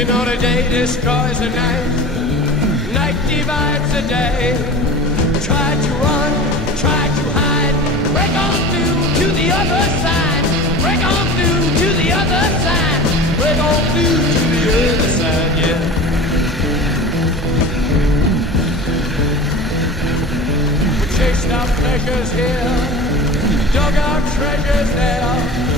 You know the day destroys the night, night divides the day. Try to run, try to hide, break on through to the other side, break on through to the other side, break on through to the other side, yeah. We chased our pleasures here, dug our treasures there.